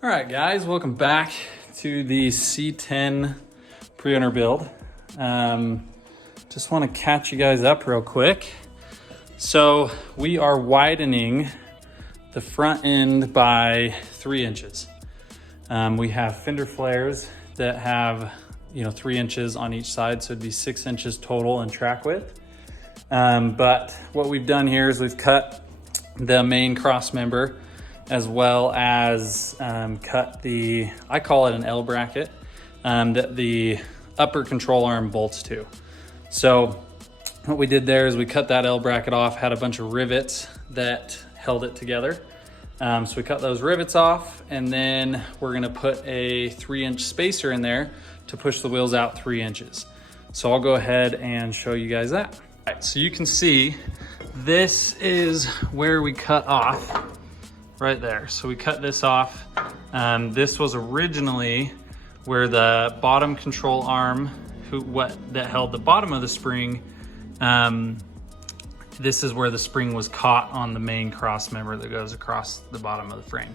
All right, guys, welcome back to the C10 Prerunner build. Just want to catch you guys up real quick. So we are widening the front end by 3 inches. We have fender flares that have 3 inches on each side, so it'd be 6 inches total in track width. But what we've done here is we've cut the main cross member, as well as cut the, I call it an L bracket, that the upper control arm bolts to. So what we did there is we cut that L bracket off, had a bunch of rivets that held it together. So we cut those rivets off, and then we're gonna put a 3-inch spacer in there to push the wheels out 3 inches. So I'll go ahead and show you guys that. All right, so you can see this is where we cut off. Right there. So we cut this off. This was originally where the bottom control arm, that held the bottom of the spring. This is where the spring was caught on the main cross member that goes across the bottom of the frame.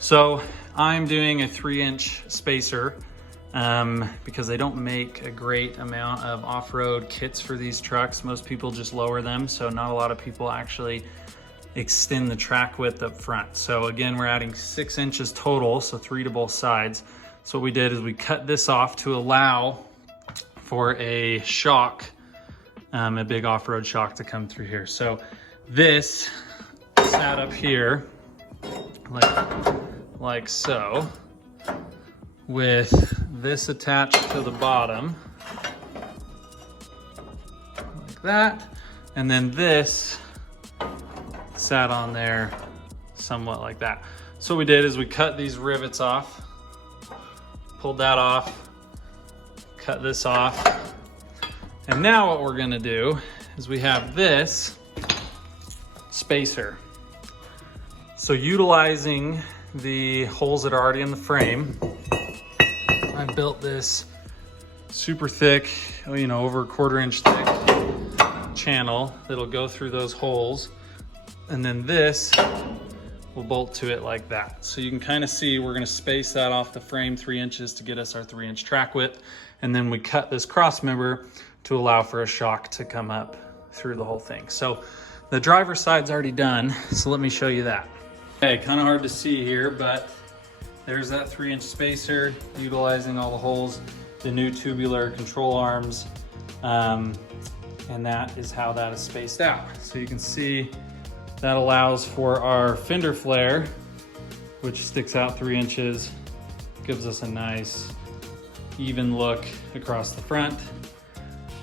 So I'm doing a 3-inch spacer because they don't make a great amount of off-road kits for these trucks. Most people just lower them, so not a lot of people actually extend the track width up front. So again, we're adding 6 inches total, so 3 to both sides. So what we did is we cut this off to allow for a shock, a big off-road shock to come through here. So this sat up here like so, with this attached to the bottom like that, and then this sat on there somewhat like that. So what we did is we cut these rivets off, pulled that off, cut this off, and now what we're gonna do is we have this spacer. So utilizing the holes that are already in the frame, I built this super thick, over 1/4 inch thick channel that'll go through those holes. And then this will bolt to it like that. So you can kind of see we're gonna space that off the frame 3 inches to get us our 3-inch track width. And then we cut this cross member to allow for a shock to come up through the whole thing. So the driver's side's already done. So let me show you that. Okay, kind of hard to see here, but there's that 3-inch spacer, utilizing all the holes, the new tubular control arms, and that is how that is spaced out. So you can see that allows for our fender flare, which sticks out 3 inches, gives us a nice even look across the front.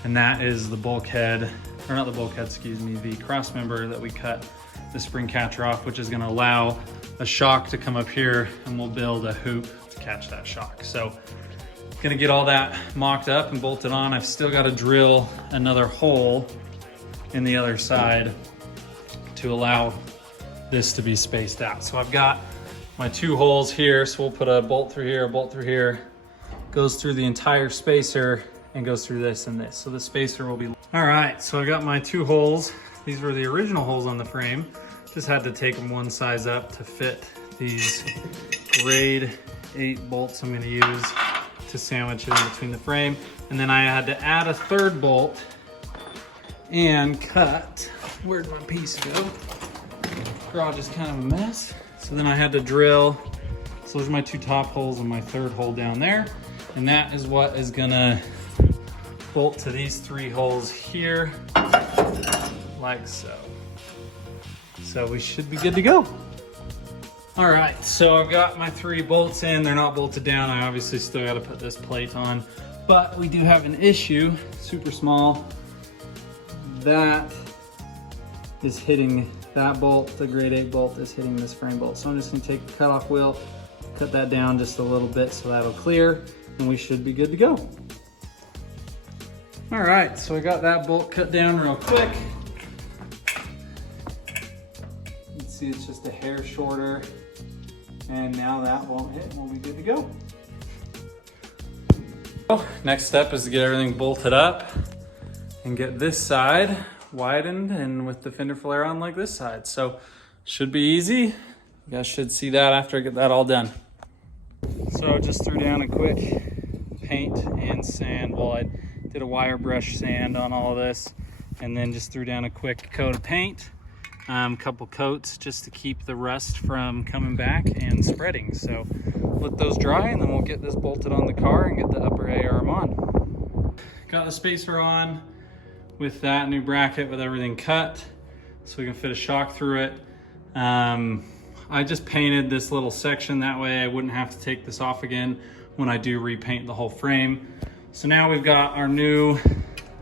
And that is the bulkhead, or not the bulkhead, excuse me, the cross member that we cut the spring catcher off, which is gonna allow a shock to come up here, and we'll build a hoop to catch that shock. So gonna get all that mocked up and bolted on. I've still gotta drill another hole in the other side to allow this to be spaced out. So I've got my 2 holes here, so we'll put a bolt through here, a bolt through here, goes through the entire spacer and goes through this and this. So the spacer will be, all right, so I got my 2 holes. These were the original holes on the frame. Just had to take them one size up to fit these grade 8 bolts I'm gonna use to sandwich it in between the frame. And then I had to add a 3rd bolt and cut. Where'd my piece go? Garage is kind of a mess. So then I had to drill. So those are my 2 top holes and my 3rd hole down there. And that is what is gonna bolt to these 3 holes here, like so. So we should be good to go. All right, so I've got my 3 bolts in. They're not bolted down. I obviously still gotta put this plate on, but we do have an issue, super small. That is hitting that bolt, the grade 8 bolt is hitting this frame bolt. So I'm just gonna take the cutoff wheel, cut that down just a little bit so that'll clear, and we should be good to go. All right, so I got that bolt cut down real quick. You can see it's just a hair shorter, and now that won't hit and we'll be good to go. Next step is to get everything bolted up and get this side widened and with the fender flare on like this side. So should be easy. You guys should see that after I get that all done. So just threw down a quick paint and sand. Well, I did a wire brush sand on all of this, and then just threw down a quick coat of paint, couple coats just to keep the rust from coming back and spreading. So let those dry, and then we'll get this bolted on the car and get the upper A-arm on. Got the spacer on with that new bracket with everything cut, so we can fit a shock through it. I just painted this little section, that way I wouldn't have to take this off again when I do repaint the whole frame. So now we've got our new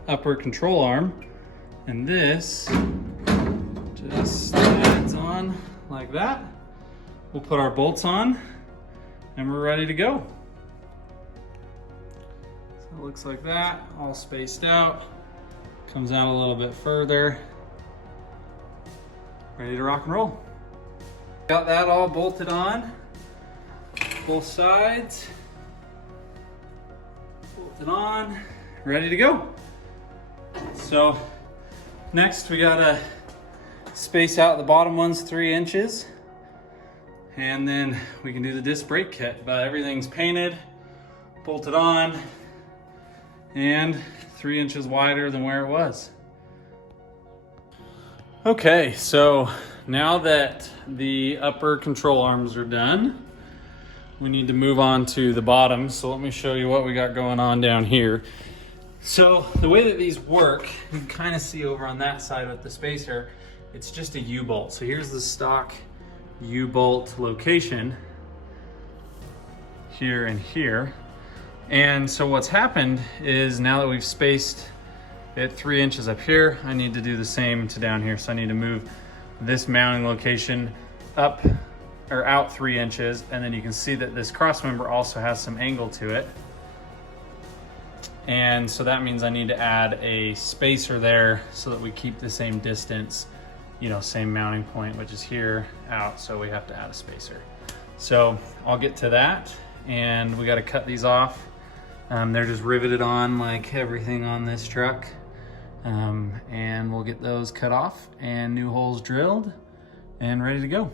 upper control arm, and this just slides on like that. We'll put our bolts on and we're ready to go. So it looks like that, all spaced out. Comes out a little bit further. Ready to rock and roll. Got that all bolted on, both sides. Bolted on, ready to go. So next we gotta space out the bottom ones 3 inches, and then we can do the disc brake kit. But everything's painted, bolted on, and 3 inches wider than where it was. Okay, so now that the upper control arms are done, we need to move on to the bottom. So let me show you what we got going on down here. So the way that these work, you can kind of see over on that side with the spacer, it's just a U-bolt. So here's the stock U-bolt location here and here. And so what's happened is now that we've spaced it 3 inches up here, I need to do the same to down here. So I need to move this mounting location up or out 3 inches, and then you can see that this cross member also has some angle to it. And so that means I need to add a spacer there so that we keep the same distance, you know, same mounting point, which is here out. So we have to add a spacer. So I'll get to that, and we got to cut these off. They're just riveted on like everything on this truck. And we'll get those cut off and new holes drilled and ready to go.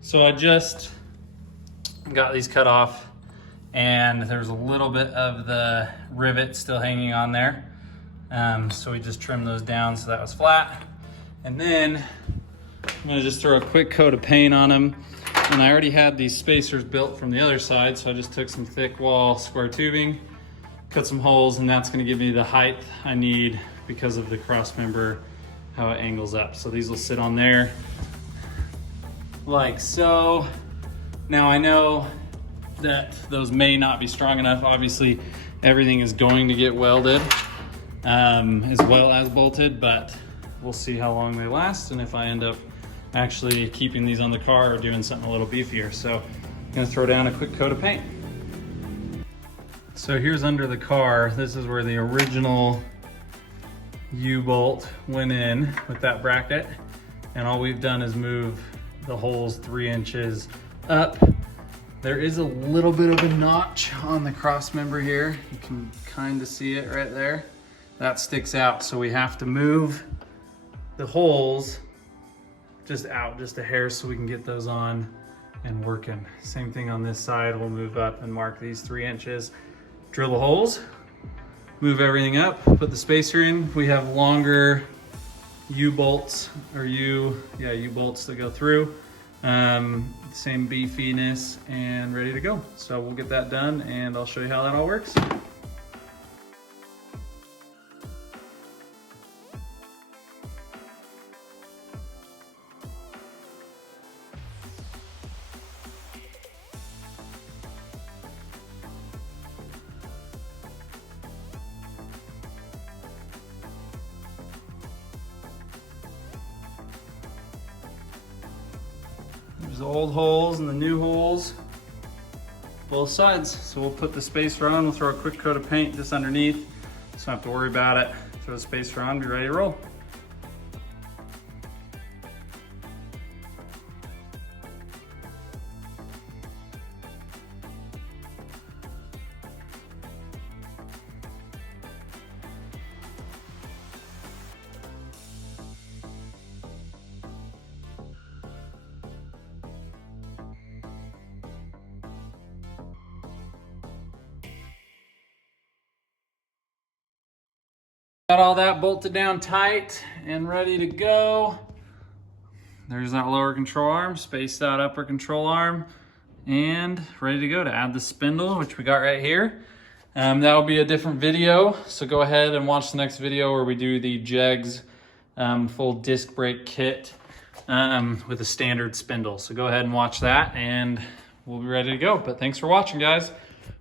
So I just got these cut off, and there's a little bit of the rivet still hanging on there. So we just trimmed those down so that was flat. And then I'm gonna just throw a quick coat of paint on them. And I already had these spacers built from the other side, so I just took some thick wall square tubing, cut some holes, and that's gonna give me the height I need because of the cross member, how it angles up. So these will sit on there like so. Now I know that those may not be strong enough. Obviously everything is going to get welded as well as bolted, but we'll see how long they last and if I end up actually keeping these on the car or doing something a little beefier. So I'm gonna throw down a quick coat of paint. So here's under the car. This is where the original U-bolt went in with that bracket, and all we've done is move the holes 3 inches up. There is a little bit of a notch on the cross member here. You can kind of see it right there. That sticks out, so we have to move the holes just out just a hair so we can get those on and working. Same thing on this side. We'll move up and mark these 3 inches, drill the holes, move everything up, put the spacer in. We have longer U-bolts or U-bolts that go through. Same beefiness and ready to go. So we'll get that done and I'll show you how that all works. There's the old holes and the new holes, both sides. So we'll put the spacer on, we'll throw a quick coat of paint just underneath, so I don't have to worry about it. Throw the spacer on, be ready to roll. Got all that bolted down tight and ready to go. There's that lower control arm, spaced out upper control arm, and ready to go to add the spindle, which we got right here. That'll be a different video, so go ahead and watch the next video where we do the Jegs full disc brake kit with a standard spindle. So go ahead and watch that and we'll be ready to go. But thanks for watching, guys.